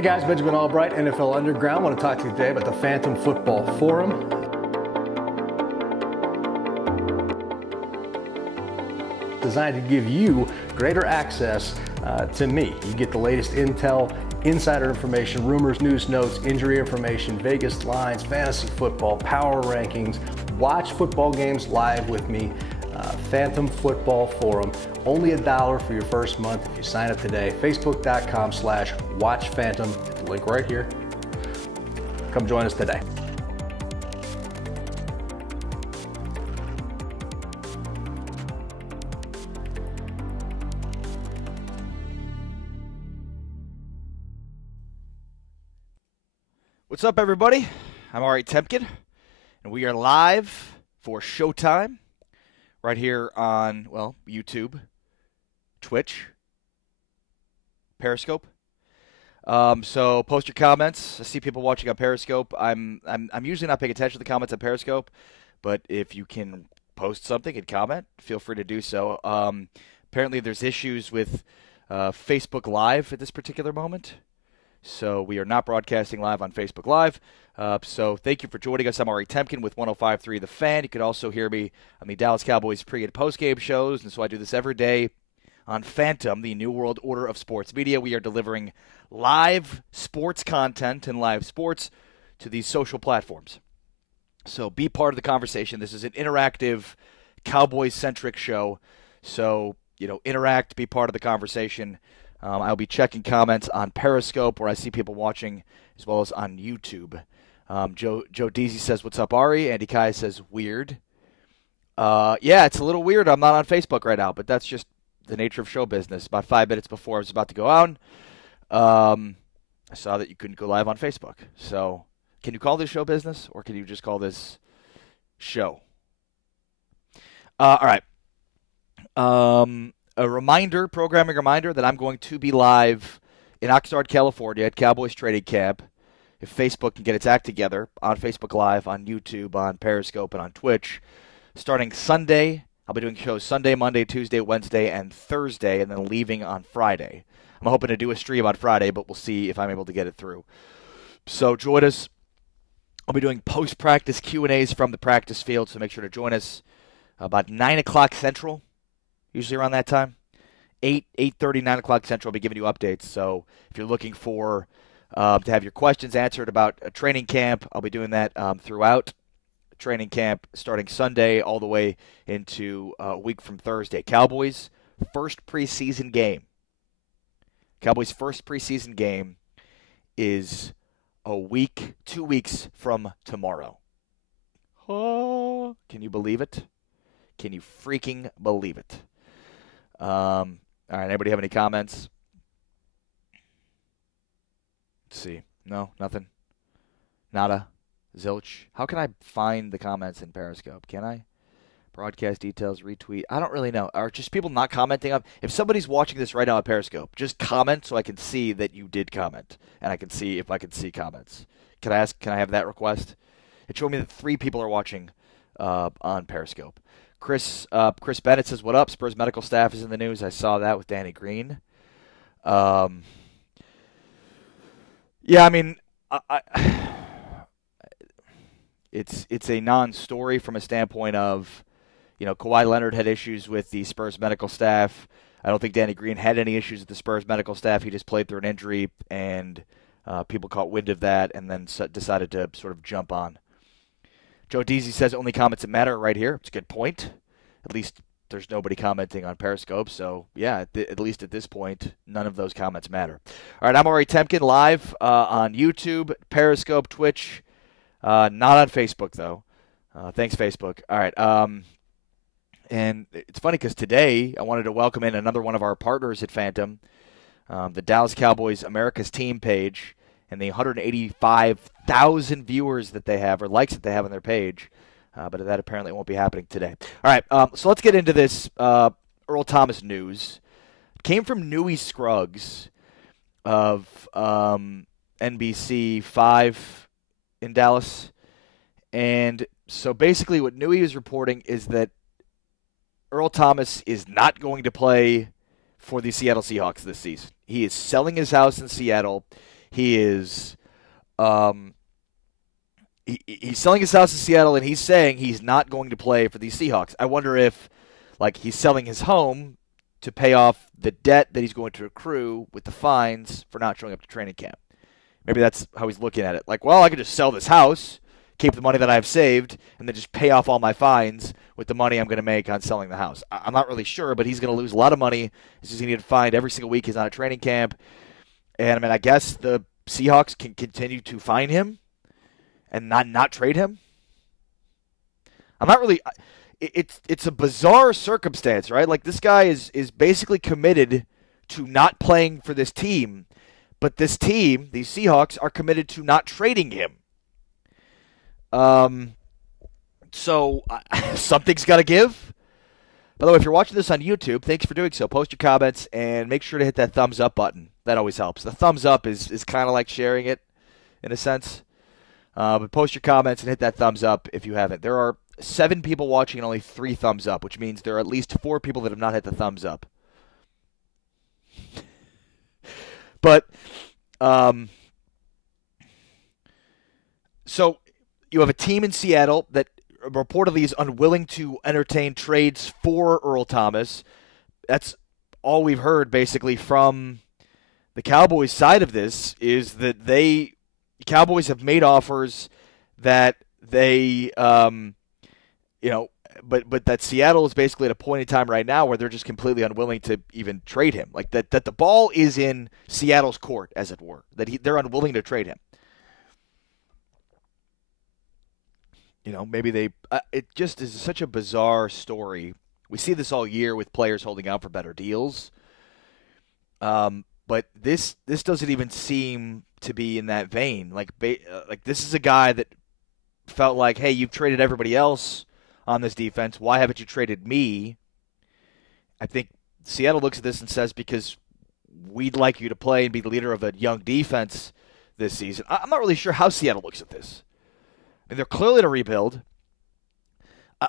Hi guys, Benjamin Albright, NFL Underground. I want to talk to you today about the Phantom Football Forum. Designed to give you greater access to me. You get the latest intel, insider information, rumors, news notes, injury information, Vegas lines, fantasy football, power rankings. Watch football games live with me. Phantom Football Forum. Only $1 for your first month if you sign up today. Facebook.com/WatchPhantom. Link right here. Come join us today. What's up, everybody? I'm Ari Temkin, and we are live for Showtime right here on, well, YouTube, Twitch, Periscope. So post your comments. I see people watching on Periscope. I'm usually not paying attention to the comments on Periscope, but if you can post something and comment, feel free to do so. Apparently there's issues with Facebook Live at this particular moment. So we are not broadcasting live on Facebook Live. So thank you for joining us. I'm Ari Temkin with 105.3 The Fan. You can also hear me on the Dallas Cowboys pre- and post-game shows. And so I do this every day on Phantom, the New World Order of Sports Media. We are delivering live sports content and live sports to these social platforms. So be part of the conversation. This is an interactive, Cowboys-centric show. So, interact, be part of the conversation. I'll be checking comments on Periscope, where I see people watching, as well as on YouTube. Joe Deasy says, "What's up, Ari?" Andy Kai says, "Weird." Yeah, it's a little weird. I'm not on Facebook right now, but that's just the nature of show business. About 5 minutes before I was about to go on, I saw that you couldn't go live on Facebook. So can you call this show business, or can you just call this show? All right. A programming reminder that I'm going to be live in Oxnard, California at Cowboys Trading Camp. If Facebook can get its act together, on Facebook Live, on YouTube, on Periscope, and on Twitch. Starting Sunday, I'll be doing shows Sunday, Monday, Tuesday, Wednesday, and Thursday, and then leaving on Friday. I'm hoping to do a stream on Friday, but we'll see if I'm able to get it through. So join us. I'll be doing post-practice Q&As from the practice field, so make sure to join us about 9 o'clock Central, usually around that time. 8:30, 9 o'clock Central, I'll be giving you updates. So if you're looking for to have your questions answered about a training camp, I'll be doing that throughout training camp, starting Sunday all the way into a week from Thursday. Cowboys' first preseason game is 2 weeks from tomorrow. Oh, can you believe it? Can you freaking believe it? All right, anybody have any comments? Let's see. No, nothing. Nada. Zilch. How can I find the comments in Periscope? Can I? Broadcast details, retweet. I don't really know. Are just people not commenting on? If somebody's watching this right now on Periscope, just comment so I can see that you did comment, and I can see if I can see comments. Can I have that request? It showed me that 3 people are watching on Periscope. Chris Bennett says, "What up? Spurs medical staff is in the news." I saw that with Danny Green. Yeah, I mean, it's a non-story from a standpoint of, Kawhi Leonard had issues with the Spurs medical staff. I don't think Danny Green had any issues with the Spurs medical staff. He just played through an injury, and people caught wind of that and then decided to sort of jump on. Joe Deasy says only comments that matter right here. It's a good point. At least there's nobody commenting on Periscope. So, yeah, at least at this point, none of those comments matter. All right, I'm Ari Temkin, live on YouTube, Periscope, Twitch. Not on Facebook, though. Thanks, Facebook. All right. And it's funny because today I wanted to welcome in another one of our partners at Phantom, the Dallas Cowboys America's Team page, and the 185,000 viewers that they have, or likes that they have on their page. But that apparently won't be happening today. All right, so let's get into this Earl Thomas news. It came from Newey Scruggs of NBC 5 in Dallas. And so basically what Newey is reporting is that Earl Thomas is not going to play for the Seattle Seahawks this season. He is selling his house in Seattle. He is he's selling his house in Seattle, and he's saying he's not going to play for these Seahawks. I wonder if, like, he's selling his home to pay off the debt that he's going to accrue with the fines for not showing up to training camp. Maybe that's how he's looking at it. Like, well, I could just sell this house, keep the money that I've saved, and then just pay off all my fines with the money I'm going to make on selling the house. I'm not really sure, but he's going to lose a lot of money. He's just going to get fined every single week he's on a training camp. And, I mean, I guess the Seahawks can continue to fine him and not trade him. I'm not really – it's a bizarre circumstance, right? Like, this guy is basically committed to not playing for this team, but this team, these Seahawks, are committed to not trading him. So something's got to give. By the way, if you're watching this on YouTube, thanks for doing so. Post your comments and make sure to hit that thumbs up button. That always helps. The thumbs up is kind of like sharing it in a sense. But post your comments and hit that thumbs up if you haven't. There are 7 people watching and only 3 thumbs up, which means there are at least 4 people that have not hit the thumbs up. But, so you have a team in Seattle that reportedly is unwilling to entertain trades for Earl Thomas. That's all we've heard basically from the Cowboys side of this, is that the Cowboys have made offers that they, but that Seattle is basically at a point in time right now where they're just completely unwilling to even trade him. Like that the ball is in Seattle's court, as it were. They're unwilling to trade him. Maybe it just is such a bizarre story. We see this all year with players holding out for better deals. But this doesn't even seem to be in that vein. Like this is a guy that felt like, hey, you've traded everybody else on this defense. Why haven't you traded me? I think Seattle looks at this and says, because we'd like you to play and be the leader of a young defense this season. I'm not really sure how Seattle looks at this. I mean, they're clearly in a rebuild.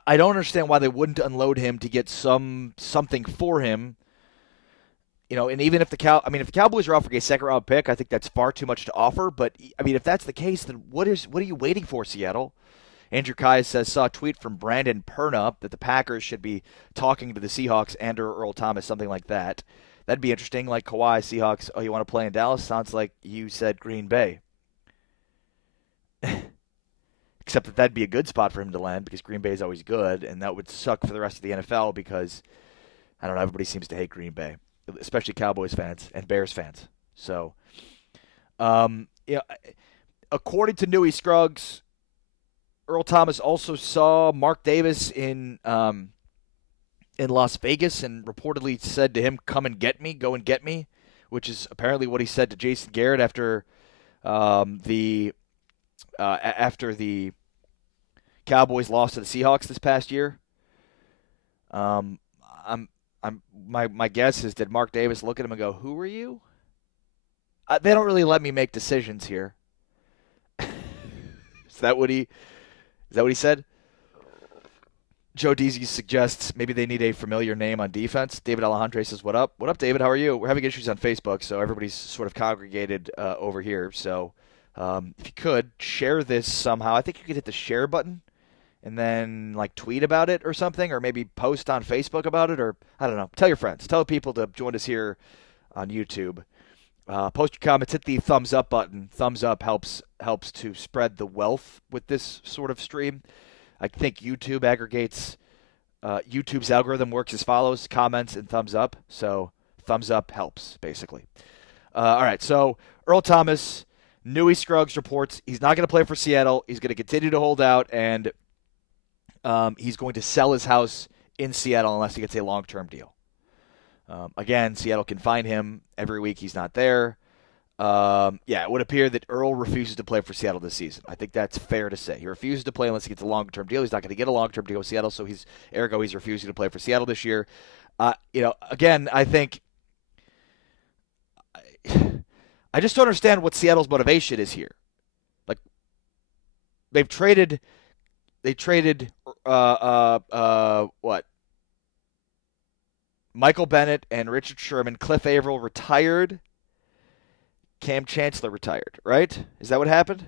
I don't understand why they wouldn't unload him to get something for him. And even if the Cowboys are offering a second-round pick, I think that's far too much to offer. But I mean, if that's the case, then what are you waiting for, Seattle? Andrew Kai saw a tweet from Brandon Perna that the Packers should be talking to the Seahawks and or Earl Thomas, something like that. That'd be interesting. Like Kawhi, Seahawks. Oh, you want to play in Dallas? Sounds like you said Green Bay. Except that'd be a good spot for him to land, because Green Bay is always good, and that would suck for the rest of the NFL because, I don't know, everybody seems to hate Green Bay, especially Cowboys fans and Bears fans. So, according to Newy Scruggs, Earl Thomas also saw Mark Davis in Las Vegas and reportedly said to him, "Come and get me, go and get me," which is apparently what he said to Jason Garrett after the Cowboys lost to the Seahawks this past year. My guess is, did Mark Davis look at him and go, "Who are you?" They don't really let me make decisions here. Is that what he said? Joe Deasy suggests maybe they need a familiar name on defense. David Alejandre says, "What up? What up, David? How are you?" We're having issues on Facebook, so everybody's sort of congregated over here. So if you could share this somehow, I think you could hit the share button and then like tweet about it or something, or maybe post on Facebook about it, or I don't know. Tell your friends. Tell people to join us here on YouTube. Post your comments. Hit the thumbs up button. Thumbs up helps to spread the wealth with this sort of stream. I think YouTube aggregates. YouTube's algorithm works as follows: comments and thumbs up. So thumbs up helps, basically. All right. So Earl Thomas, Newy Scruggs reports he's not going to play for Seattle. He's going to continue to hold out, and he's going to sell his house in Seattle unless he gets a long-term deal. Again, Seattle can find him every week he's not there. It would appear that Earl refuses to play for Seattle this season. I think that's fair to say. He refuses to play unless he gets a long-term deal. He's not going to get a long-term deal with Seattle, so he's refusing to play for Seattle this year. Again, I think I just don't understand what Seattle's motivation is here. Like, they traded what? Michael Bennett and Richard Sherman. Cliff Averill retired. Cam Chancellor retired, right? Is that what happened?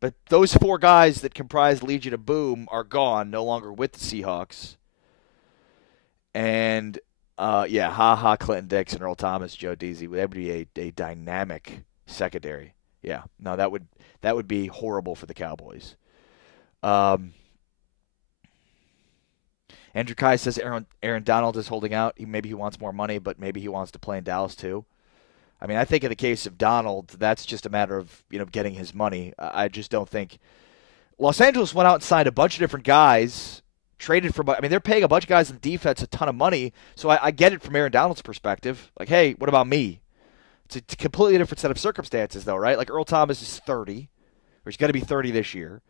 But those 4 guys that comprise Legion of Boom are gone, no longer with the Seahawks. And, Clinton Dix, Earl Thomas, Joe Deasy. That would be a dynamic secondary. Yeah, no, that would be horrible for the Cowboys. Andrew Kai says Aaron Donald is holding out. Maybe he wants more money, but maybe he wants to play in Dallas too. I mean, I think in the case of Donald, that's just a matter of getting his money. I just don't think Los Angeles went out and signed a bunch of different guys, traded for. I mean, they're paying a bunch of guys in defense a ton of money, so I get it from Aaron Donald's perspective. Like, hey, what about me? It's a completely different set of circumstances, though, right? Like Earl Thomas is 30, or he's going to be 30 this year.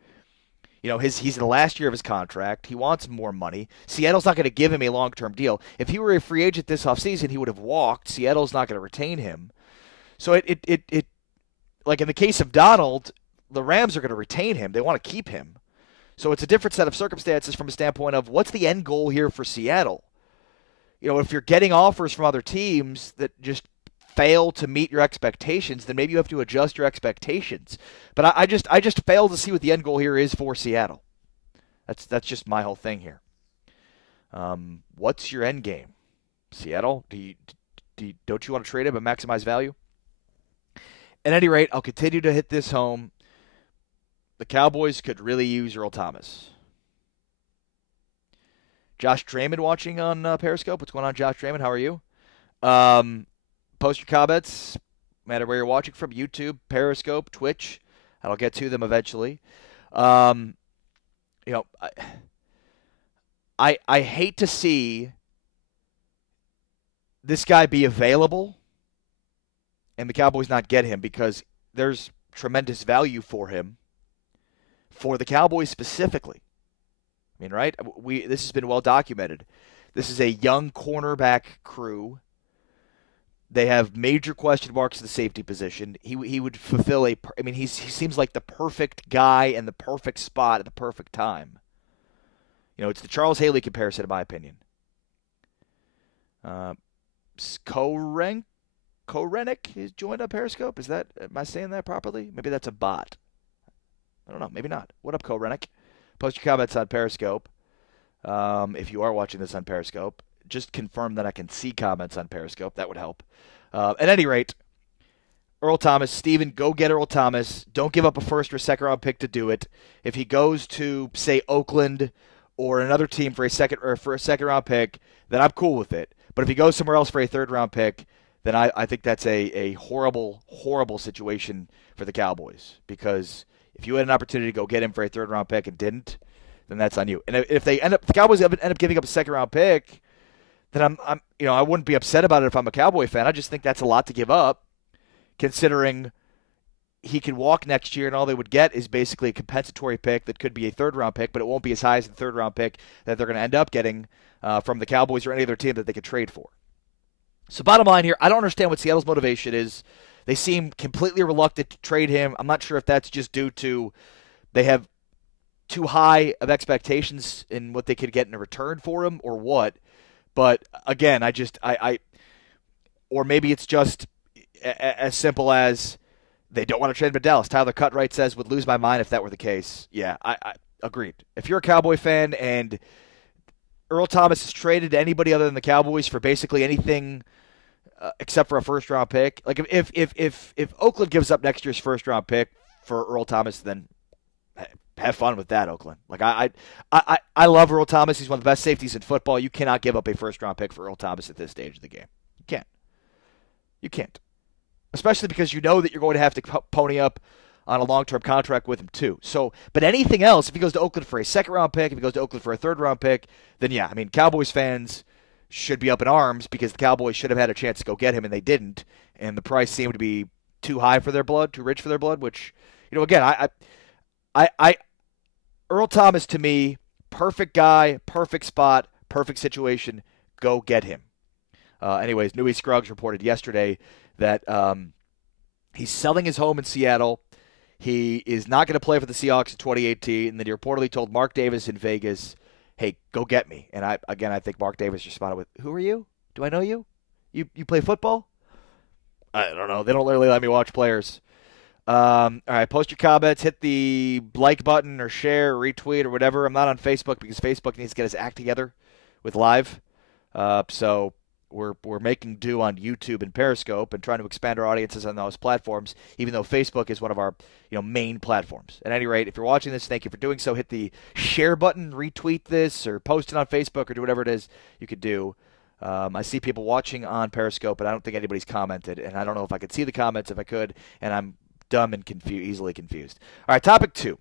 He's in the last year of his contract. He wants more money. Seattle's not going to give him a long-term deal. If he were a free agent this offseason, he would have walked. Seattle's not going to retain him. So it like in the case of Donald, the Rams are going to retain him. They want to keep him. So it's a different set of circumstances from a standpoint of what's the end goal here for Seattle. If you're getting offers from other teams that just fail to meet your expectations, then maybe you have to adjust your expectations. But I just fail to see what the end goal here is for Seattle. That's just my whole thing here. What's your end game, Seattle? Don't you want to trade him and maximize value? At any rate, I'll continue to hit this home. The Cowboys could really use Earl Thomas. Josh Draymond watching on Periscope. What's going on, Josh Draymond? How are you? Post your comments, no matter where you're watching from, YouTube, Periscope, Twitch. I'll get to them eventually. I hate to see this guy be available and the Cowboys not get him because there's tremendous value for him, for the Cowboys specifically. I mean, right? This has been well documented. This is a young cornerback crew. They have major question marks at the safety position. He would fulfill he seems like the perfect guy in the perfect spot at the perfect time. It's the Charles Haley comparison, in my opinion. Korenik is joined on Periscope. Am I saying that properly? Maybe that's a bot. I don't know. Maybe not. What up, Korenik? Post your comments on Periscope. If you are watching this on Periscope, just confirm that I can see comments on Periscope. That would help. At any rate, Earl Thomas, Steven, go get Earl Thomas. Don't give up a first or second round pick to do it. If he goes to, say, Oakland or another team for a second round pick, then I'm cool with it. But if he goes somewhere else for a third round pick, then I think that's a horrible, horrible situation for the Cowboys. Because if you had an opportunity to go get him for a third round pick and didn't, then that's on you. And if the Cowboys end up giving up a second round pick, then I wouldn't be upset about it if I'm a Cowboy fan. I just think that's a lot to give up, considering he could walk next year and all they would get is basically a compensatory pick that could be a third-round pick, but it won't be as high as the third-round pick that they're going to end up getting from the Cowboys or any other team that they could trade for. So bottom line here, I don't understand what Seattle's motivation is. They seem completely reluctant to trade him. I'm not sure if that's just due to they have too high of expectations in what they could get in return for him or what. But again, or maybe it's just as simple as they don't want to trade him to Dallas. Tyler Cutright says, would lose my mind if that were the case. Yeah, I agreed. If you're a Cowboy fan and Earl Thomas is traded to anybody other than the Cowboys for basically anything except for a first-round pick, like if Oakland gives up next year's first-round pick for Earl Thomas, then have fun with that, Oakland. Like I love Earl Thomas. He's one of the best safeties in football. You cannot give up a first-round pick for Earl Thomas at this stage of the game. You can't. Especially because you know that you're going to have to pony up on a long-term contract with him too. So, but anything else, if he goes to Oakland for a second-round pick, if he goes to Oakland for a third-round pick, then yeah, I mean, Cowboys fans should be up in arms because the Cowboys should have had a chance to go get him and they didn't, and the price seemed to be too high for their blood, too rich for their blood. Which, again, I Earl Thomas to me, perfect guy, perfect spot, perfect situation. Go get him. Anyways, Newey Scruggs reported yesterday that he's selling his home in Seattle. He is not going to play for the Seahawks in 2018, and then he reportedly told Mark Davis in Vegas, hey, go get me. And I think Mark Davis responded with, who are you? Do I know you? You play football? I don't know. They don't literally let me watch players. All right, post your comments, hit the like button or share or retweet or whatever. I'm not on Facebook because Facebook needs to get its act together with live. So we're making do on YouTube and Periscope and trying to expand our audiences on those platforms, even though Facebook is one of our main platforms. At any rate, if you're watching this, thank you for doing so. Hit the share button, retweet this, or post it on Facebook or do whatever it is you could do. I see people watching on Periscope, but I don't think anybody's commented, and I don't know if I could see the comments if I could, and I'm dumb and easily confused. All right, topic 2.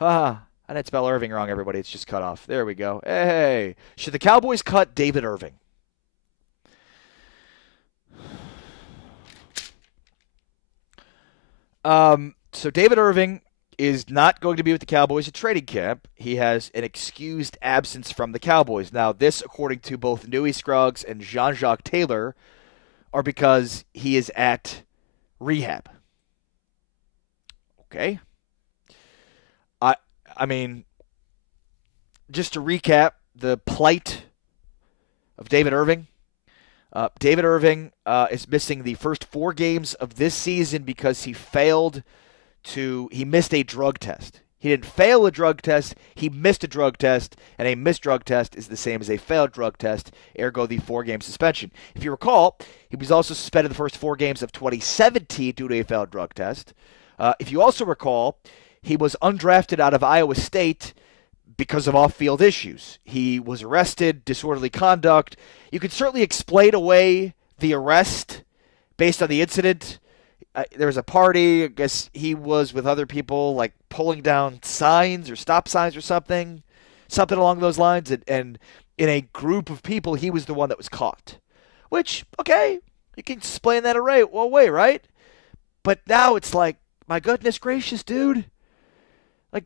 I didn't spell Irving wrong, everybody. It's just cut off. There we go. Hey, should the Cowboys cut David Irving? So David Irving is not going to be with the Cowboys at training camp. He has an excused absence from the Cowboys. Now, this, according to both Newy Scruggs and Jean-Jacques Taylor, are because he is at rehab. Okay. I mean, just to recap the plight of David Irving. David Irving is missing the first 4 games of this season because he missed a drug test. He didn't fail a drug test, he missed a drug test, and a missed drug test is the same as a failed drug test, ergo the 4-game suspension. If you recall, he was also suspended the first 4 games of 2017 due to a failed drug test. If you also recall, he was undrafted out of Iowa State because of off-field issues. He was arrested, disorderly conduct. You could certainly explain away the arrest based on the incident. There was a party. I guess he was with other people, like pulling down signs or stop signs or something along those lines. And in a group of people, he was the one that was caught. Which, okay, you can explain that away, right? But now it's like, my goodness gracious, dude. Like,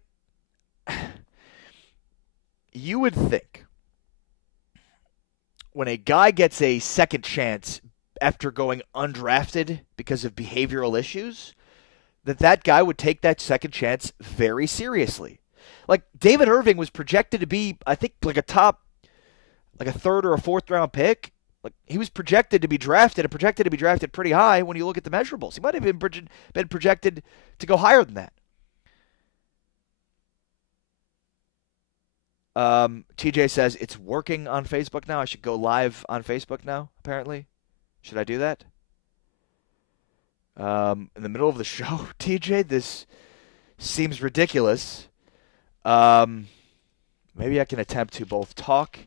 you would think when a guy gets a second chance after going undrafted because of behavioral issues, that guy would take that second chance very seriously. Like, David Irving was projected to be, I think, like a 3rd or a 4th round pick. Like, he was projected to be drafted pretty high when you look at the measurables. He might have been projected to go higher than that. TJ says it's working on Facebook now. I should go live on Facebook now, apparently. Should I do that? In the middle of the show, TJ, this seems ridiculous. Maybe I can attempt to both talk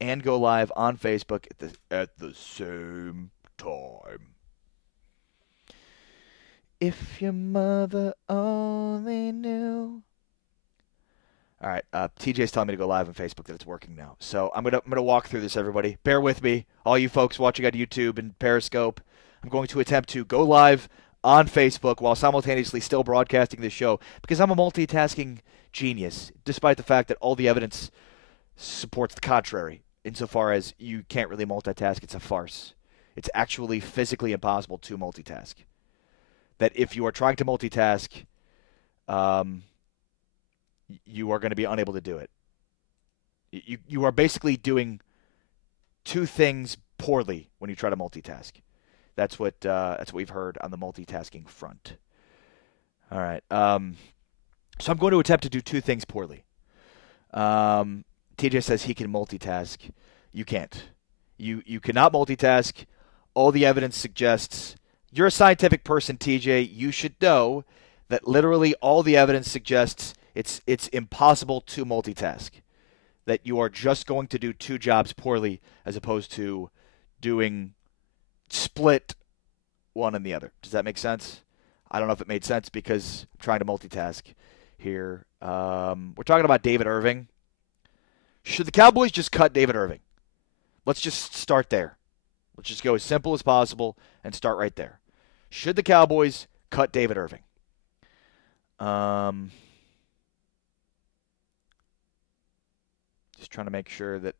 and go live on Facebook at the same time. If your mother only knew. All right, TJ's telling me to go live on Facebook that it's working now. So I'm gonna walk through this, everybody. Bear with me, all you folks watching on YouTube and Periscope. I'm going to attempt to go live on Facebook while simultaneously still broadcasting this show because I'm a multitasking genius, despite the fact that all the evidence supports the contrary. Insofar as you can't really multitask, it's a farce. It's actually physically impossible to multitask. That if you are trying to multitask, you are going to be unable to do it. You are basically doing 2 things poorly when you try to multitask. That's what we've heard on the multitasking front. All right. So I'm going to attempt to do 2 things poorly. TJ says he can multitask. You can't. You cannot multitask. All the evidence suggests. You're a scientific person, TJ. You should know that literally all the evidence suggests it's impossible to multitask. That you are just going to do 2 jobs poorly as opposed to doing split one and the other. Does that make sense? I don't know if it made sense because I'm trying to multitask here. We're talking about David Irving. Should the Cowboys just cut David Irving? Let's just start there. Let's just go as simple as possible and start right there. Should the Cowboys cut David Irving? Just trying to make sure that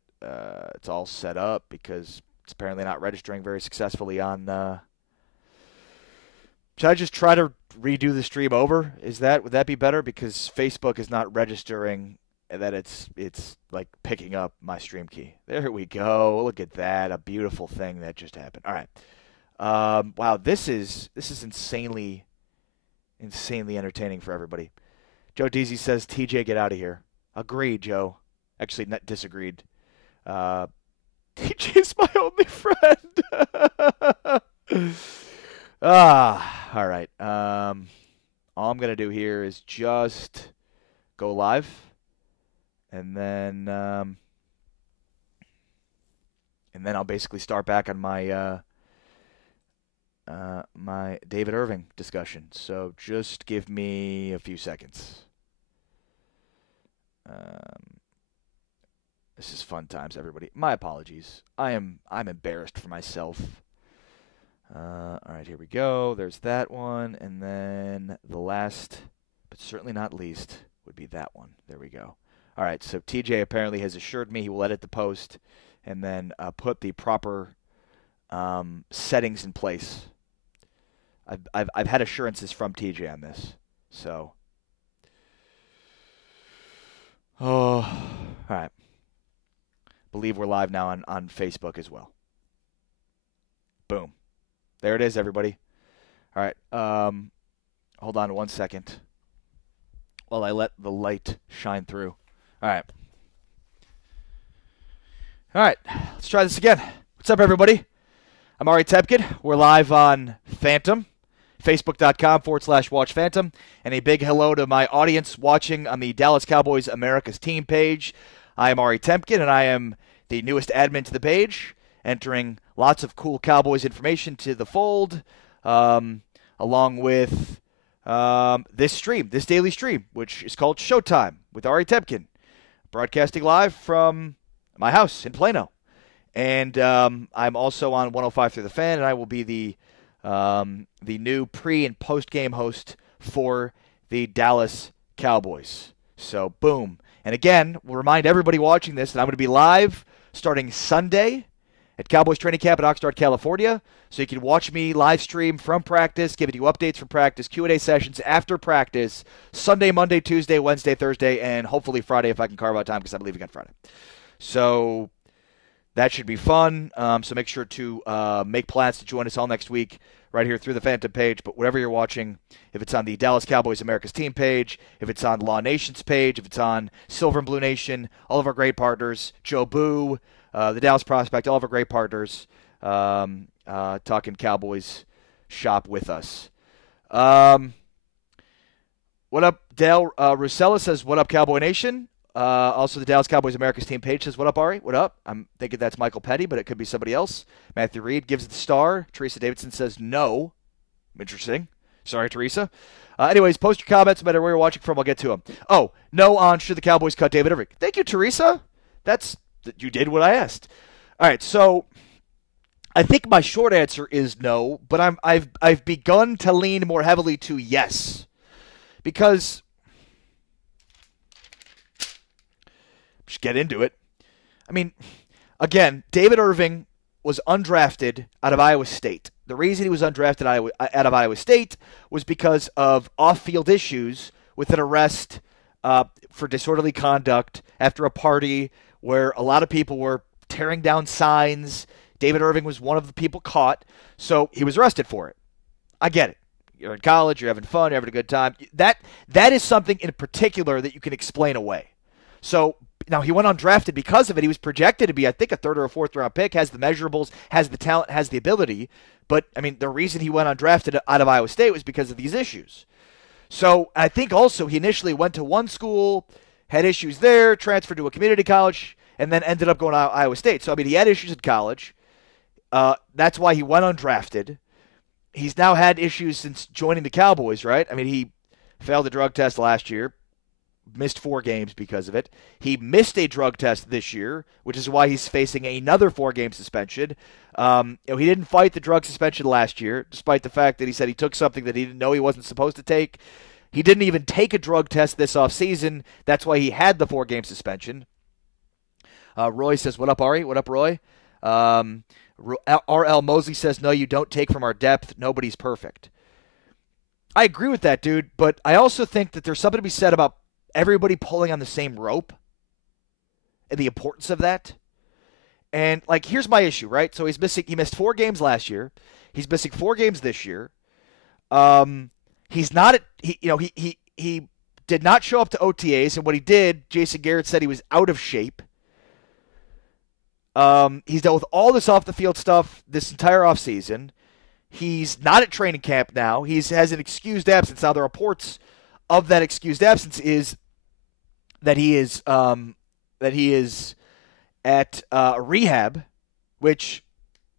it's all set up because it's apparently not registering very successfully on. Should I just try to redo the stream over? Would that be better? Because Facebook is not registering that it's like picking up my stream key. There we go. Look at that. A beautiful thing that just happened. All right. Wow, this is insanely entertaining for everybody. Joe Deasy says, TJ, get out of here. Agreed, Joe. Actually, not disagreed. TJ's my only friend. All right. All I'm going to do here is just go live. And then I'll basically start back on my my David Irving discussion. So just give me a few seconds. This is fun times, everybody. My apologies. I'm embarrassed for myself. All right, here we go. There's that one, and then the last, but certainly not least, would be that one. There we go. All right, so TJ apparently has assured me he will edit the post and then put the proper settings in place. I've had assurances from TJ on this, so. Oh, all right. Believe we're live now on Facebook as well. Boom. There it is, everybody. All right. Hold on 1 second while I let the light shine through. All right. All right. Let's try this again. What's up, everybody? I'm Ari Tepkin. We're live on Phantom, Facebook.com/Watch Phantom. And a big hello to my audience watching on the Dallas Cowboys America's Team page. I am Ari Temkin, and I am the newest admin to the page, entering lots of cool Cowboys information to the fold, along with this daily stream, which is called Showtime with Ari Temkin, broadcasting live from my house in Plano. And I'm also on 105 through the Fan, and I will be the new pre- and post-game host for the Dallas Cowboys. So, boom. And again, we'll remind everybody watching this that I'm going to be live starting Sunday at Cowboys Training Camp in Oxnard, California. So you can watch me live stream from practice, giving you updates from practice, Q&A sessions after practice, Sunday, Monday, Tuesday, Wednesday, Thursday, and hopefully Friday if I can carve out time because I'm leaving on Friday. So that should be fun. So make sure to make plans to join us all next week right here through the Phantom page. But whatever you're watching, if it's on the Dallas Cowboys America's Team page, if it's on Law Nation's page, if it's on Silver and Blue Nation, all of our great partners, Joe Boo, the Dallas Prospect, all of our great partners talking Cowboys shop with us. What up, Dale? Rusella says, what up, Cowboy Nation? Also, the Dallas Cowboys America's Team page says, what up, Ari? What up? I'm thinking that's Michael Petty, but it could be somebody else. Matthew Reed gives it the star. Teresa Davidson says no. Interesting. Sorry, Teresa. Anyways, post your comments no matter where you're watching from. I'll get to them. Oh, no on should the Cowboys cut David Irving. Thank you, Teresa. You did what I asked. All right, so I think my short answer is no, but I've begun to lean more heavily to yes. Because just get into it. I mean, again, David Irving was undrafted out of Iowa State. The reason he was undrafted out of Iowa State was because of off-field issues with an arrest for disorderly conduct after a party where a lot of people were tearing down signs. David Irving was one of the people caught, so he was arrested for it. I get it. You're in college, you're having fun, you're having a good time. That is something in particular that you can explain away. So now he went undrafted because of it. He was projected to be, I think, a third or a fourth round pick, has the measurables, has the talent, has the ability. But, I mean, the reason he went undrafted out of Iowa State was because of these issues. So I think also he initially went to one school, had issues there, transferred to a community college, and then ended up going to Iowa State. So, I mean, he had issues in college. That's why he went undrafted. He's now had issues since joining the Cowboys, right? I mean, he failed a drug test last year, missed 4 games because of it. He missed a drug test this year, which is why he's facing another 4-game suspension. He didn't fight the drug suspension last year, despite the fact that he said he took something that he didn't know he wasn't supposed to take. He didn't even take a drug test this offseason. That's why he had the 4-game suspension. Roy says, what up, Ari? What up, Roy? R.L. Mosley says, no, you don't take from our depth. Nobody's perfect. I agree with that, dude, but I also think that there's something to be said about everybody pulling on the same rope and the importance of that. And, like, here's my issue, right? So he missed 4 games last year. He's missing 4 games this year. He's not he did not show up to OTAs, and what he did, Jason Garrett said he was out of shape. He's dealt with all this off the field stuff this entire offseason. He's not at training camp now. He has an excused absence. Now the reports of that excused absence is that he is at rehab, which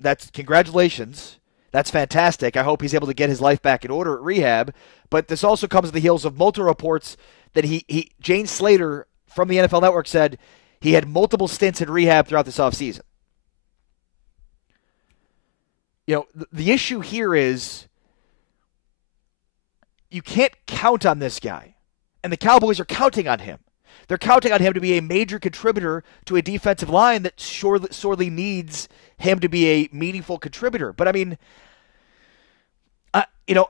that's congratulations. That's fantastic. I hope he's able to get his life back in order at rehab. But this also comes on the heels of multiple reports that Jane Slater from the NFL Network said he had multiple stints in rehab throughout this offseason. The issue here is you can't count on this guy. And the Cowboys are counting on him. They're counting on him to be a major contributor to a defensive line that sorely needs him to be a meaningful contributor. But, I mean,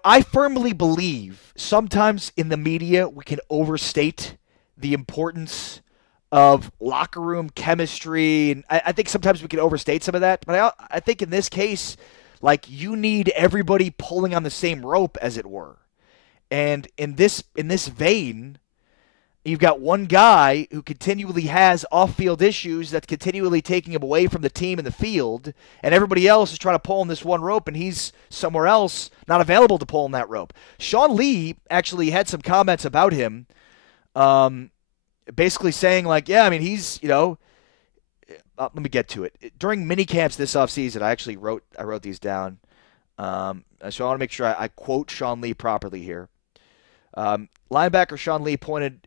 I firmly believe sometimes in the media we can overstate the importance of locker room chemistry. And I think sometimes we can overstate some of that. But I think in this case, like, you need everybody pulling on the same rope, as it were. And in this vein, you've got one guy who continually has off-field issues that's continually taking him away from the team in the field, and everybody else is trying to pull on this one rope, and he's somewhere else not available to pull on that rope. Sean Lee actually had some comments about him, basically saying, like, yeah, I mean, he's, let me get to it. During mini camps this offseason, I wrote these down, so I want to make sure I quote Sean Lee properly here. Linebacker Sean Lee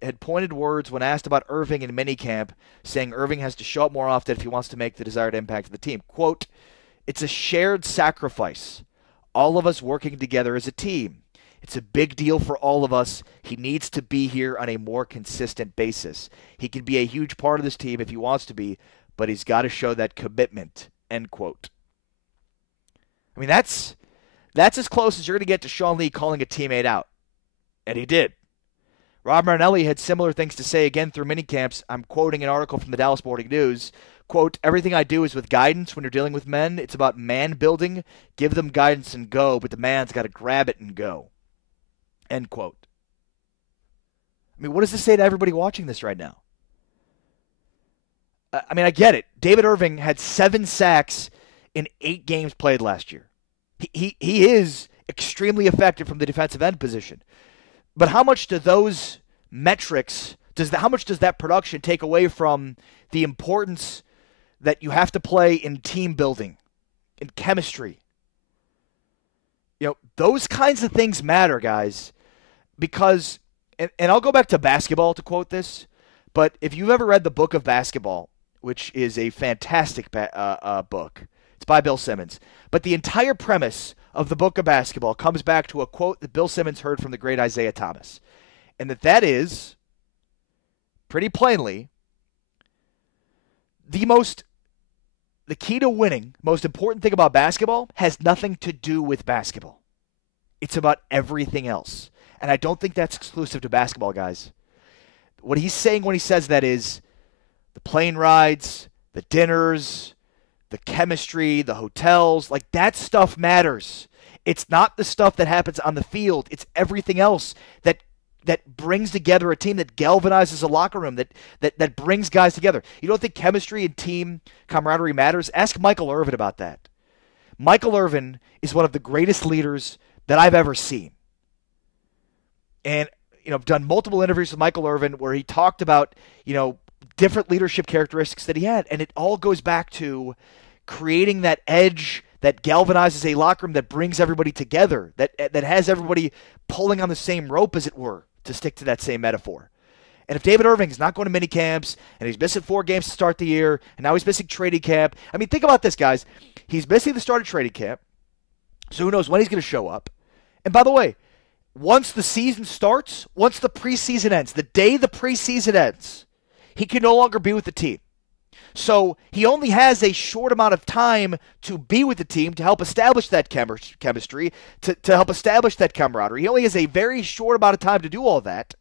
had pointed words when asked about Irving in minicamp, saying Irving has to show up more often if he wants to make the desired impact of the team. Quote, "It's a shared sacrifice. All of us working together as a team. It's a big deal for all of us. He needs to be here on a more consistent basis. He can be a huge part of this team if he wants to be, but he's got to show that commitment." End quote. I mean, that's as close as you're going to get to Sean Lee calling a teammate out. And he did. Rob Marinelli had similar things to say again through minicamps. I'm quoting an article from the Dallas Morning News. Quote, "Everything I do is with guidance when you're dealing with men. It's about man building. Give them guidance and go, but the man's got to grab it and go." End quote. I mean, what does this say to everybody watching this right now? I mean, I get it. David Irving had 7 sacks in 8 games played last year. He is extremely effective from the defensive end position. But how much do those metrics, how much does that production take away from the importance that you have to play in team building, in chemistry? Those kinds of things matter, guys, because, and I'll go back to basketball to quote this, but if you've ever read the book of basketball, which is a fantastic book, it's by Bill Simmons, but the entire premise of the book of basketball comes back to a quote that Bill Simmons heard from the great Isaiah Thomas. And that is, pretty plainly, the key to winning, most important thing about basketball has nothing to do with basketball. It's about everything else. And I don't think that's exclusive to basketball, guys. What he's saying when he says that is the plane rides, the dinners, the chemistry, the hotels, like that stuff matters. It's not the stuff that happens on the field. It's everything else that brings together a team, that galvanizes a locker room, that brings guys together. You don't think chemistry and team camaraderie matters? Ask Michael Irvin about that. Michael Irvin is one of the greatest leaders that I've ever seen. And, I've done multiple interviews with Michael Irvin where he talked about, different leadership characteristics that he had. And it all goes back to creating that edge that galvanizes a locker room, that brings everybody together, that has everybody pulling on the same rope, as it were, to stick to that same metaphor. And if David Irving is not going to mini camps, and he's missing 4 games to start the year, and now he's missing training camp, I mean, think about this, guys. He's missing the start of training camp, so who knows when he's going to show up. And by the way, once the season starts, once the preseason ends, the day the preseason ends, he can no longer be with the team. So he only has a short amount of time to be with the team to help establish that chemistry, to help establish that camaraderie. He only has a very short amount of time to do all that.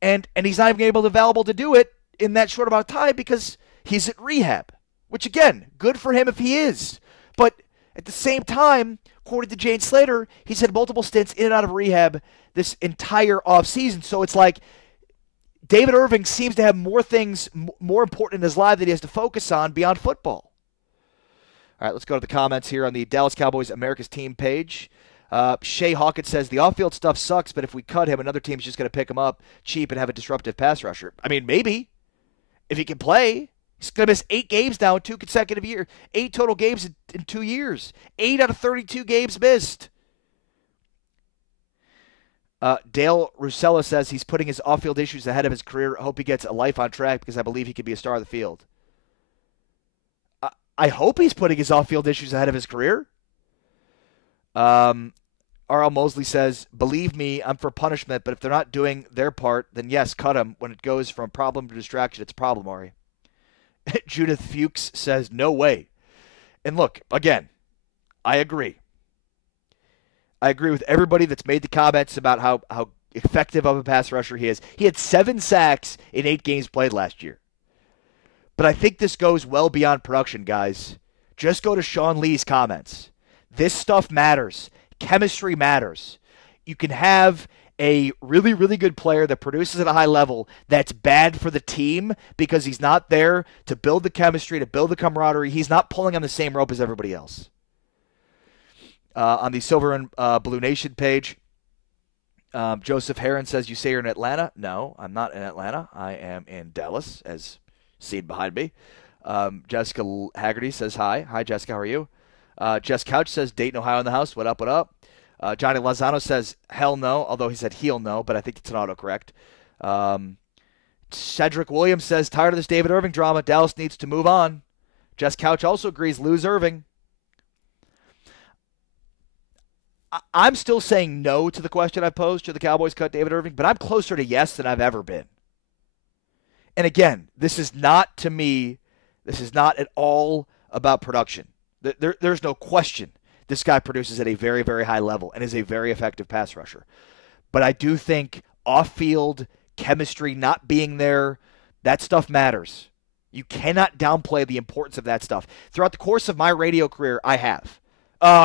And he's not even available to do it in that short amount of time because he's at rehab, which, again, good for him if he is. But at the same time, According to Jane Slater, he's had multiple stints in and out of rehab this entire offseason. So it's like David Irving seems to have more things more important in his life that he has to focus on beyond football. All right, let's go to the comments here on the Dallas Cowboys America's Team page. Shay Hawkins says, the off-field stuff sucks, but if we cut him, another team's just going to pick him up cheap and have a disruptive pass rusher. I mean, maybe. If he can play. He's going to miss 8 games now in 2 consecutive years. 8 total games in 2 years. 8 out of 32 games missed. Dale Rusella says he's putting his off-field issues ahead of his career. I hope he gets a life on track because I believe he could be a star of the field. I hope he's putting his off-field issues ahead of his career. R.L. Mosley says, believe me, I'm for punishment, but if they're not doing their part, then yes, cut them. When it goes from problem to distraction, it's a problem, Ari. Judith Fuchs says, no way. And look, again, I agree. I agree with everybody that's made the comments about how effective of a pass rusher he is. He had 7 sacks in 8 games played last year. But I think this goes well beyond production, guys. Just go to Sean Lee's comments. This stuff matters. Chemistry matters. You can have a really, really good player that produces at a high level that's bad for the team because he's not there to build the chemistry, to build the camaraderie. He's not pulling on the same rope as everybody else. On the Silver and Blue Nation page, Joseph Heron says, you say you're in Atlanta? No, I'm not in Atlanta. I am in Dallas, as seen behind me. Jessica Haggerty says, hi. Hi, Jessica. How are you? Jess Couch says, Dayton, Ohio in the house. What up, what up? Johnny Lozano says, hell no, although he said he'll no, but I think it's an autocorrect. Cedric Williams says, tired of this David Irving drama. Dallas needs to move on. Jess Couch also agrees, lose Irving. I'm still saying no to the question I posed. Should the Cowboys cut David Irving? But I'm closer to yes than I've ever been. And again, this is not, to me, this is not at all about production. There's no question this guy produces at a very, very high level and is a very effective pass rusher. But I do think off-field chemistry not being there, that stuff matters. You cannot downplay the importance of that stuff. Throughout the course of my radio career, I have.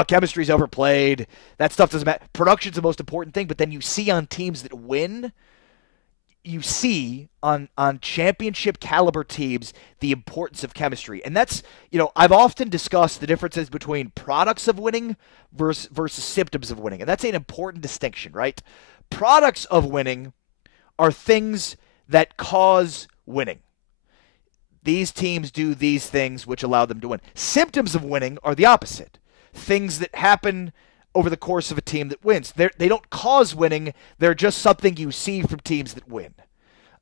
Chemistry's overplayed. That stuff doesn't matter. Production's the most important thing, but then you see on teams that win, you see on championship caliber teams the importance of chemistry. And that's, I've often discussed the differences between products of winning versus symptoms of winning. And that's an important distinction, right? Products of winning are things that cause winning. These teams do these things which allow them to win. Symptoms of winning are the opposite. Things that happen over the course of a team that wins. They don't cause winning. They're just something you see from teams that win.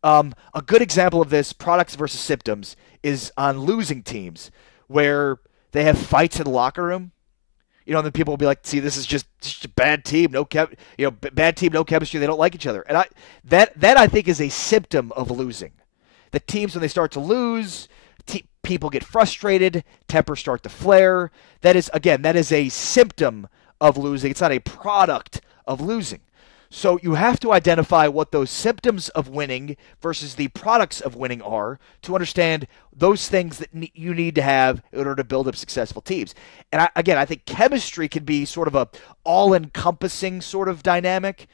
A good example of this, products versus symptoms, is on losing teams where they have fights in the locker room. And then people will be like, see, this is just a bad team. Bad team, no chemistry. They don't like each other. And that I think is a symptom of losing. The teams, when they start to lose, people get frustrated, tempers start to flare. That is a symptom of losing. It's not a product of losing. So you have to identify what those symptoms of winning versus the products of winning are to understand those things that you need to have in order to build up successful teams. And I think chemistry can be sort of a all-encompassing sort of dynamic.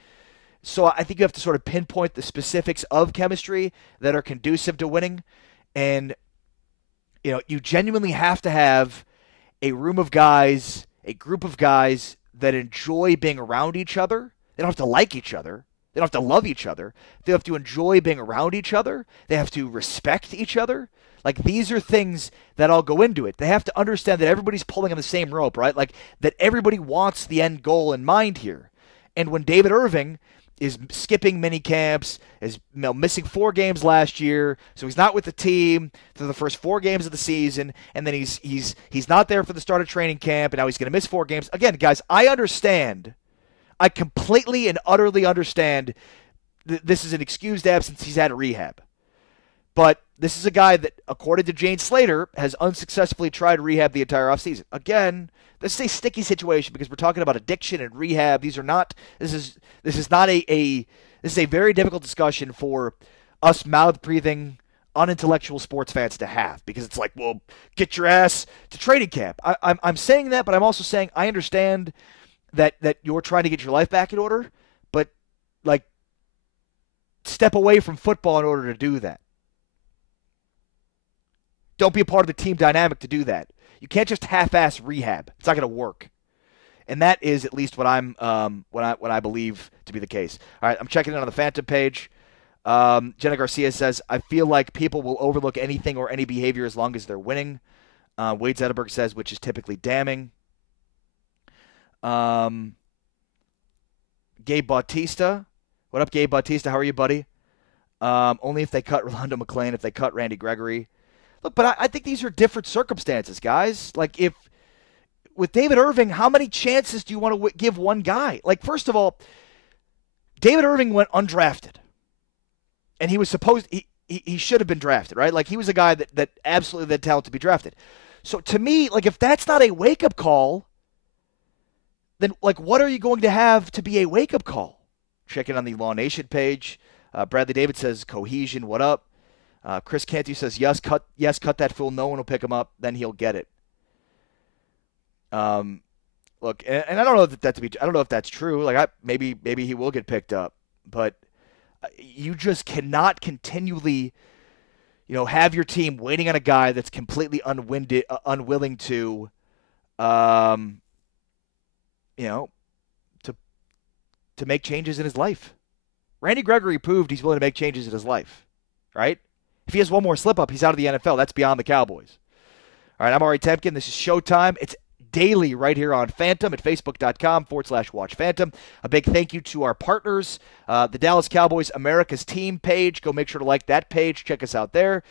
So I think you have to sort of pinpoint the specifics of chemistry that are conducive to winning. And, you genuinely have to have a room of guys, a group of guys that enjoy being around each other. They don't have to like each other. They don't have to love each other. They have to enjoy being around each other. They have to respect each other. Like, these are things that all go into it. They have to understand that everybody's pulling on the same rope, right? Like, that everybody wants the end goal in mind here. And when David Irving is skipping mini camps, is missing 4 games last year, so he's not with the team through the first 4 games of the season, and then he's not there for the start of training camp, and now he's going to miss 4 games. Again, guys, I understand. I completely and utterly understand this is an excused absence. He's had a rehab. But this is a guy that, according to Jane Slater, has unsuccessfully tried rehab the entire offseason. Again, this is a sticky situation because we're talking about addiction and rehab. This is a very difficult discussion for us mouth-breathing, unintellectual sports fans to have, because it's like, well, get your ass to training camp. I'm saying that, but I'm also saying I understand that you're trying to get your life back in order, but like, step away from football in order to do that. Don't be a part of the team dynamic to do that. You can't just half-ass rehab. It's not going to work. And that is at least what what I believe to be the case. All right, I'm checking in on the Phantom page. Jenna Garcia says, I feel like people will overlook anything or any behavior as long as they're winning. Wade Zetterberg says, which is typically damning. Gabe Bautista. What up, Gabe Bautista? How are you, buddy? Only if they cut Rolando McClain, if they cut Randy Gregory. Look, but I think these are different circumstances, guys. Like, if with David Irving, how many chances do you want to give one guy? Like, first of all, David Irving went undrafted. And he was supposed he should have been drafted, right? Like, he was a guy that absolutely had talent to be drafted. So to me, like, if that's not a wake-up call, then, like, what are you going to have to be a wake-up call? Check in on the Law Nation page. Bradley David says, cohesion, what up? Chris Cantu says, yes, cut that fool. No one will pick him up. Then he'll get it. Look, and I don't know I don't know if that's true. Like, maybe he will get picked up, but you just cannot continually, have your team waiting on a guy that's completely unwilling to, to make changes in his life. Randy Gregory proved he's willing to make changes in his life, right? If he has one more slip-up, he's out of the NFL. That's beyond the Cowboys. All right, I'm Ari Temkin. This is Showtime. It's daily right here on Phantom at facebook.com/Watch Phantom. A big thank you to our partners, the Dallas Cowboys America's Team page. Go make sure to like that page. Check us out there.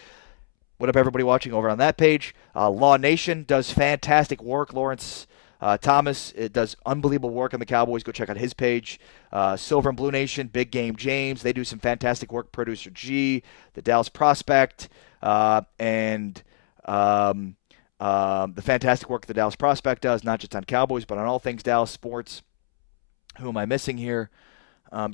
What up, everybody watching over on that page? Law Nation does fantastic work. Lawrence Thomas does unbelievable work on the Cowboys. Go check out his page. Silver and Blue Nation, Big Game James. They do some fantastic work. Producer G, the Dallas Prospect, and the fantastic work the Dallas Prospect does, not just on Cowboys, but on all things Dallas sports. Who am I missing here?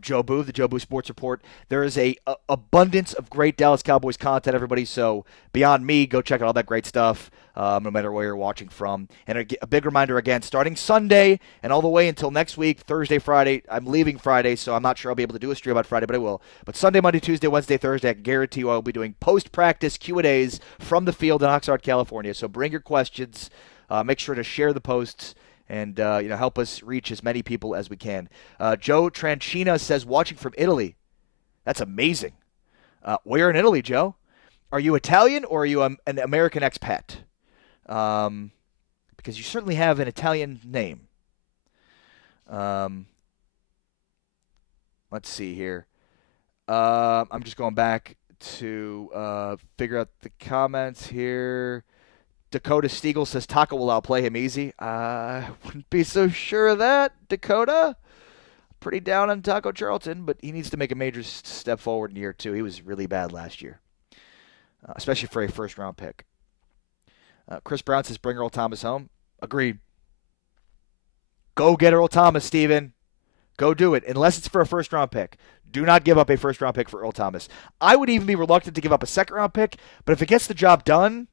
Joe Boo, the Joe Boo Sports Report. There is a abundance of great Dallas Cowboys content, everybody. So beyond me, go check out all that great stuff, no matter where you're watching from. And a big reminder again, starting Sunday and all the way until next week, Thursday, Friday. I'm leaving Friday, so I'm not sure I'll be able to do a stream on Friday, but I will. But Sunday, Monday, Tuesday, Wednesday, Thursday, I can guarantee you I will be doing post-practice Q&As from the field in Oxnard, California. So bring your questions. Make sure to share the posts. And, help us reach as many people as we can. Joe Tranchina says, watching from Italy. That's amazing. Where in Italy, Joe? Are you Italian or are you an American expat? Because you certainly have an Italian name. Let's see here. I'm just going back to figure out the comments here. Dakota Stiegel says Taco will outplay him easy. I wouldn't be so sure of that, Dakota. Pretty down on Taco Charlton, but he needs to make a major step forward in year 2. He was really bad last year, especially for a first-round pick. Chris Brown says bring Earl Thomas home. Agreed. Go get Earl Thomas, Steven. Go do it, unless it's for a first-round pick. Do not give up a first-round pick for Earl Thomas. I would even be reluctant to give up a second-round pick, but if it gets the job done,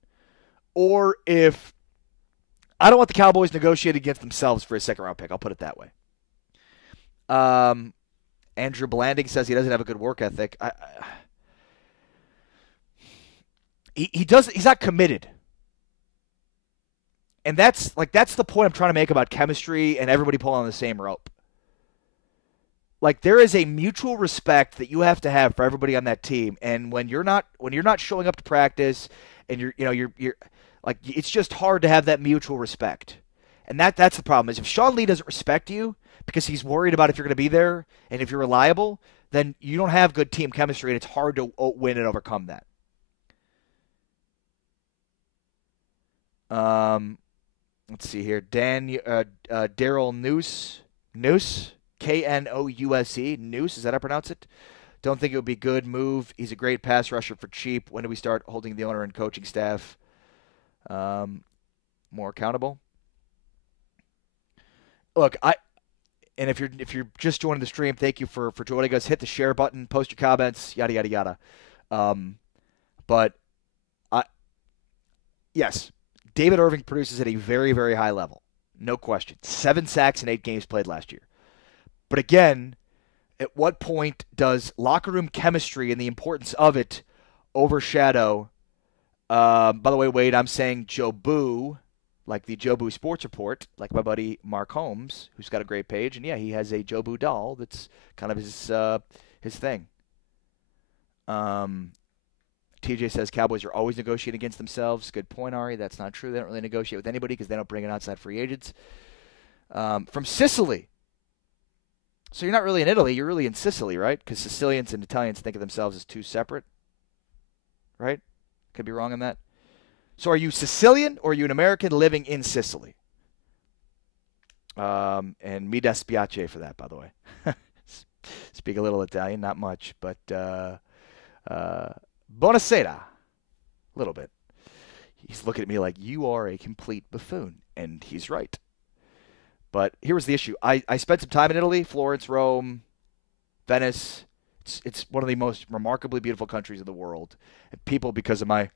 or if I don't want the Cowboys negotiating against themselves for a second-round pick. I'll put it that way. Andrew Blanding says he doesn't have a good work ethic. He's not committed. And that's the point I'm trying to make about chemistry and everybody pulling on the same rope. Like, there is a mutual respect that you have to have for everybody on that team. And when you're not showing up to practice and you're like, it's just hard to have that mutual respect. And that's the problem, is if Sean Lee doesn't respect you because he's worried about if you're going to be there and if you're reliable, then you don't have good team chemistry, and it's hard to win and overcome that. Let's see here. Daryl Noose, Knouse, Noose, is that how I pronounce it? Don't think it would be a good move. He's a great pass rusher for cheap. When do we start holding the owner and coaching staff more accountable? Look, and if you're just joining the stream, thank you for joining us. Hit the share button, post your comments, yada yada yada. But yes, David Irving produces at a very, very high level. No question. 7 sacks in 8 games played last year. But again, at what point does locker room chemistry and the importance of it overshadow? By the way, Wade, I'm saying Joe Boo, like the Joe Boo Sports Report, like my buddy Mark Holmes, who's got a great page. And yeah, he has a Joe Boo doll that's kind of his thing. TJ says Cowboys are always negotiating against themselves. Good point, Ari. That's not true. They don't really negotiate with anybody because they don't bring in outside free agents. From Sicily. So you're not really in Italy. You're really in Sicily, right? Because Sicilians and Italians think of themselves as two separate. Right? Could be wrong on that. So are you Sicilian or are you an American living in Sicily? And mi dispiace for that, by the way. Speak a little Italian, not much, but buonasera. A little bit. He's looking at me like, you are a complete buffoon. And he's right. But here was the issue. I spent some time in Italy, Florence, Rome, Venice. It's one of the most remarkably beautiful countries in the world. And people, because of my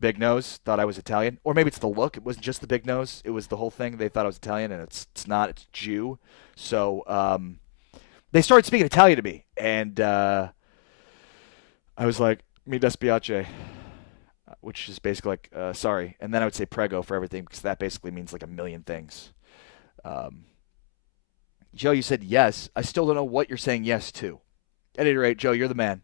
big nose, thought I was Italian. Or maybe it's the look. It wasn't just the big nose. It was the whole thing. They thought I was Italian, and it's not. It's Jew. So they started speaking Italian to me. And I was like, mi dispiace, which is basically like, sorry. And then I would say prego for everything because that basically means like a million things. Joe, you said yes. I still don't know what you're saying yes to. At any rate, Joe, you're the man.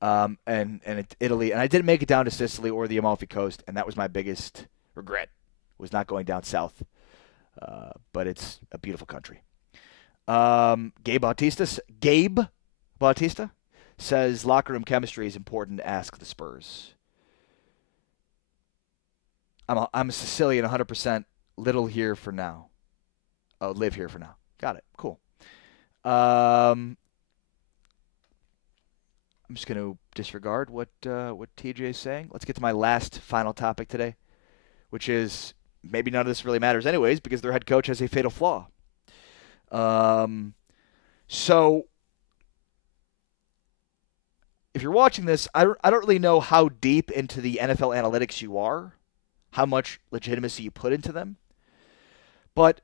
And it's Italy. And I didn't make it down to Sicily or the Amalfi Coast, and that was my biggest regret, was not going down south. But it's a beautiful country. Gabe Bautista says locker room chemistry is important. Ask the Spurs. I'm a Sicilian 100%. Little here for now. Oh, live here for now. Got it. Cool. I'm just going to disregard what TJ is saying. Let's get to my last final topic today, which is maybe none of this really matters anyways because their head coach has a fatal flaw. So if you're watching this, I don't really know how deep into the NFL analytics you are, how much legitimacy you put into them. But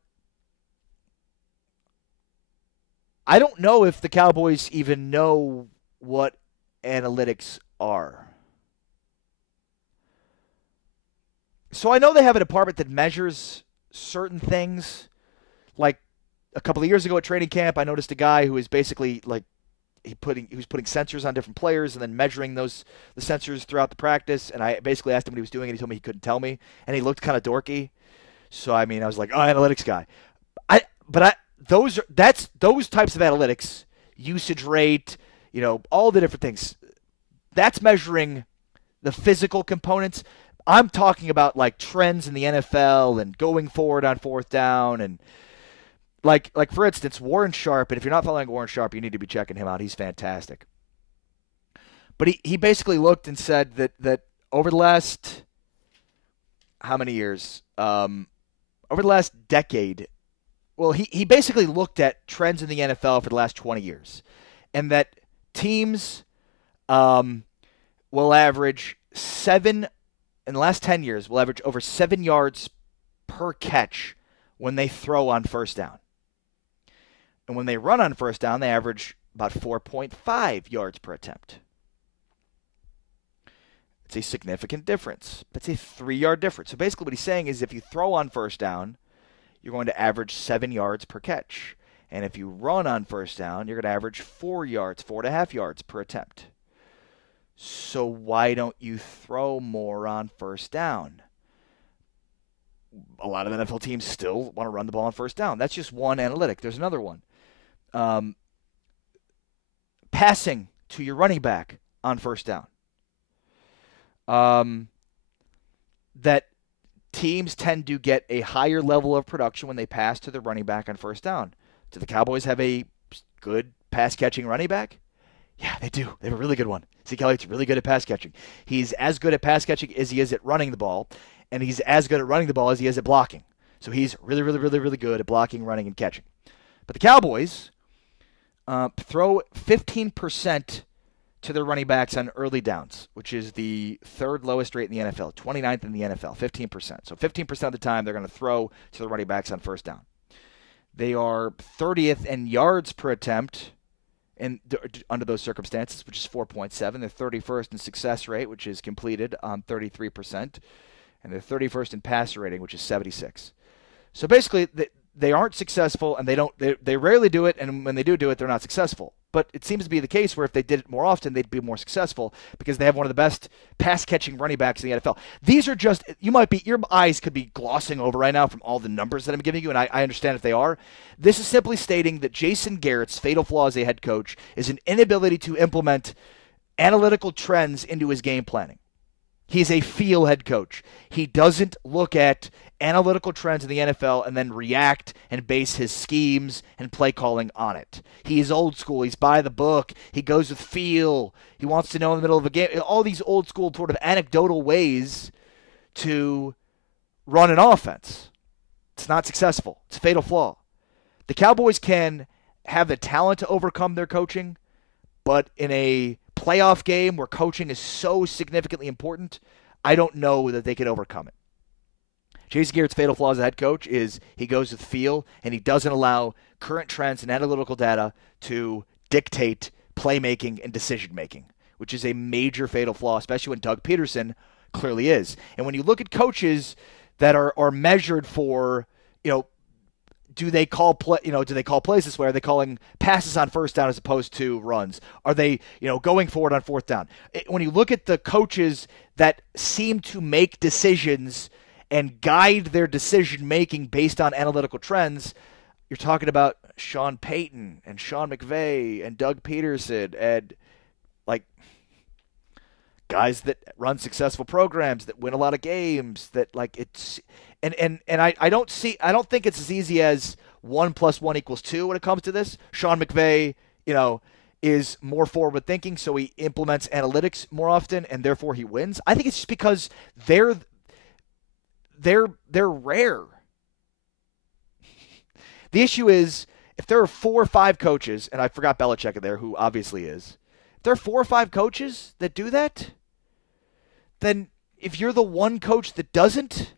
I don't know if the Cowboys even know what analytics are. So I know they have a department that measures certain things. Like a couple of years ago at training camp, I noticed a guy who is basically like he was putting sensors on different players and then measuring the sensors throughout the practice. And I basically asked him what he was doing, and he told me he couldn't tell me, and he looked kind of dorky. So I mean, I was like, oh, analytics guy. Those types of analytics, usage rate, all the different things. That's measuring the physical components. I'm talking about like trends in the NFL and going forward on fourth down and like for instance, Warren Sharp. And if you're not following Warren Sharp, you need to be checking him out. He's fantastic. But he basically looked and said that over the last how many years? Over the last decade. Well, he basically looked at trends in the NFL for the last 20 years, and that teams will average in the last 10 years, will average over 7 yards per catch when they throw on first down. And when they run on first down, they average about 4.5 yards per attempt. It's a significant difference. That's a 3-yard difference. So basically what he's saying is if you throw on first down, you're going to average 7 yards per catch. And if you run on first down, you're going to average 4.5 yards per attempt. So why don't you throw more on first down? A lot of NFL teams still want to run the ball on first down. That's just one analytic. There's another one. Passing to your running back on first down. That teams tend to get a higher level of production when they pass to the running back on first down. Do the Cowboys have a good pass-catching running back? Yeah, they do. They have a really good one. Zeke Elliott's really good at pass catching. He's as good at pass catching as he is at running the ball, and he's as good at running the ball as he is at blocking. So he's really, really, really, really good at blocking, running, and catching. But the Cowboys throw 15% to their running backs on early downs, which is the third lowest rate in the NFL, 29th in the NFL, 15%. So 15% of the time they're going to throw to the running backs on first down. They are 30th in yards per attempt under those circumstances, which is 4.7. They're 31st in success rate, which is completed on 33%. And they're 31st in passer rating, which is 76. So basically, they aren't successful, and they rarely do it, and when they do it, they're not successful. But it seems to be the case where if they did it more often, they'd be more successful because they have one of the best pass-catching running backs in the NFL. These are just, your eyes could be glossing over right now from all the numbers that I'm giving you, and I understand if they are. This is simply stating that Jason Garrett's fatal flaw as a head coach is an inability to implement analytical trends into his game planning. He's a feel head coach. He doesn't look at analytical trends in the NFL and then react and base his schemes and play calling on it. He's old school. He's by the book. He goes with feel. He wants to know in the middle of a game. All these old school sort of anecdotal ways to run an offense. It's not successful. It's a fatal flaw. The Cowboys can have the talent to overcome their coaching, but in a playoff game where coaching is so significantly important, I don't know that they can overcome it. Jason Garrett's fatal flaw as a head coach is he goes with feel, and he doesn't allow current trends and analytical data to dictate playmaking and decision-making, which is a major fatal flaw, especially when Doug Peterson clearly is. And when you look at coaches that are measured for, do they call plays this way? Are they calling passes on first down as opposed to runs? Are they, going forward on fourth down? When you look at the coaches that seem to make decisions and guide their decision-making based on analytical trends, you're talking about Sean Payton and Sean McVay and Doug Peterson and, guys that run successful programs, that win a lot of games, that, I don't think it's as easy as 1 + 1 = 2 when it comes to this. Sean McVay, is more forward-thinking, so he implements analytics more often, and therefore he wins. I think it's just because they're rare. The issue is, if there are 4 or 5 coaches, and I forgot Belichick in there, who obviously is, if there are 4 or 5 coaches that do that, then if you're the one coach that doesn't,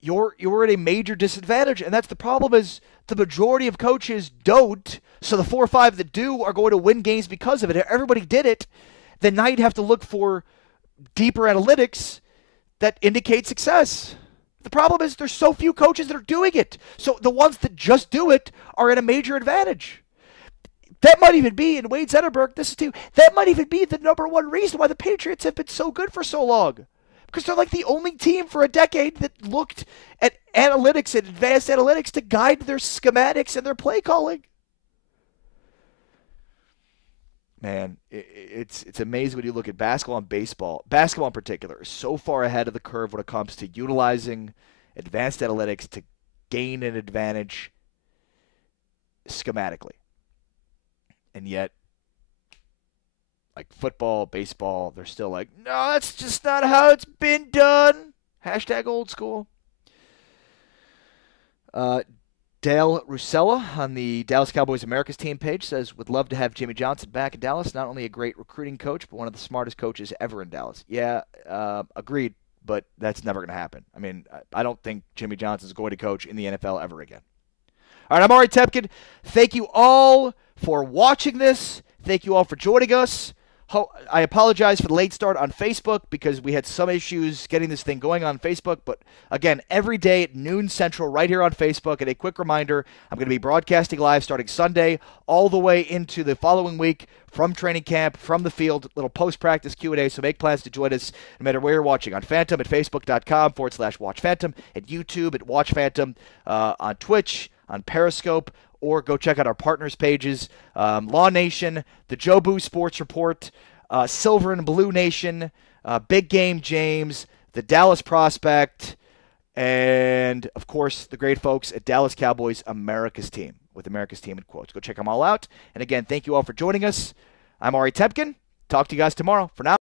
you're at a major disadvantage. And that's the problem, is the majority of coaches don't, so the 4 or 5 that do are going to win games because of it. If everybody did it, then now you'd have to look for deeper analytics that indicate success. The problem is there's so few coaches that are doing it. So the ones that just do it are at a major advantage. That might even be, and Wade Zetterberg, that might even be the number one reason why the Patriots have been so good for so long. Because they're like the only team for a decade that looked at analytics and advanced analytics to guide their schematics and their play calling. Man, it's amazing when you look at basketball and baseball. Basketball in particular is so far ahead of the curve when it comes to utilizing advanced analytics to gain an advantage schematically. And yet, football, baseball, they're still no, that's just not how it's been done. # old school. Dale Rusella on the Dallas Cowboys America's team page says, would love to have Jimmy Johnson back in Dallas. Not only a great recruiting coach, but one of the smartest coaches ever in Dallas. Yeah, agreed, but that's never going to happen. I mean, I don't think Jimmy Johnson's going to coach in the NFL ever again. All right, I'm Ari Tepkin. Thank you all for watching this. Thank you all for joining us. I apologize for the late start on Facebook because we had some issues getting this thing going on Facebook. But again, every day at noon Central right here on Facebook. And a quick reminder, I'm going to be broadcasting live starting Sunday all the way into the following week from training camp, from the field, little post-practice Q&A. So make plans to join us no matter where you're watching. On Phantom at facebook.com/WatchPhantom, at YouTube at Watch Phantom, on Twitch, on Periscope, or go check out our partners pages, Law Nation, the Joe Boo Sports Report, Silver and Blue Nation, Big Game James, the Dallas Prospect, and, of course, the great folks at Dallas Cowboys America's Team, with America's Team in quotes. Go check them all out. And, again, thank you all for joining us. I'm Ari Tepkin. Talk to you guys tomorrow. For now.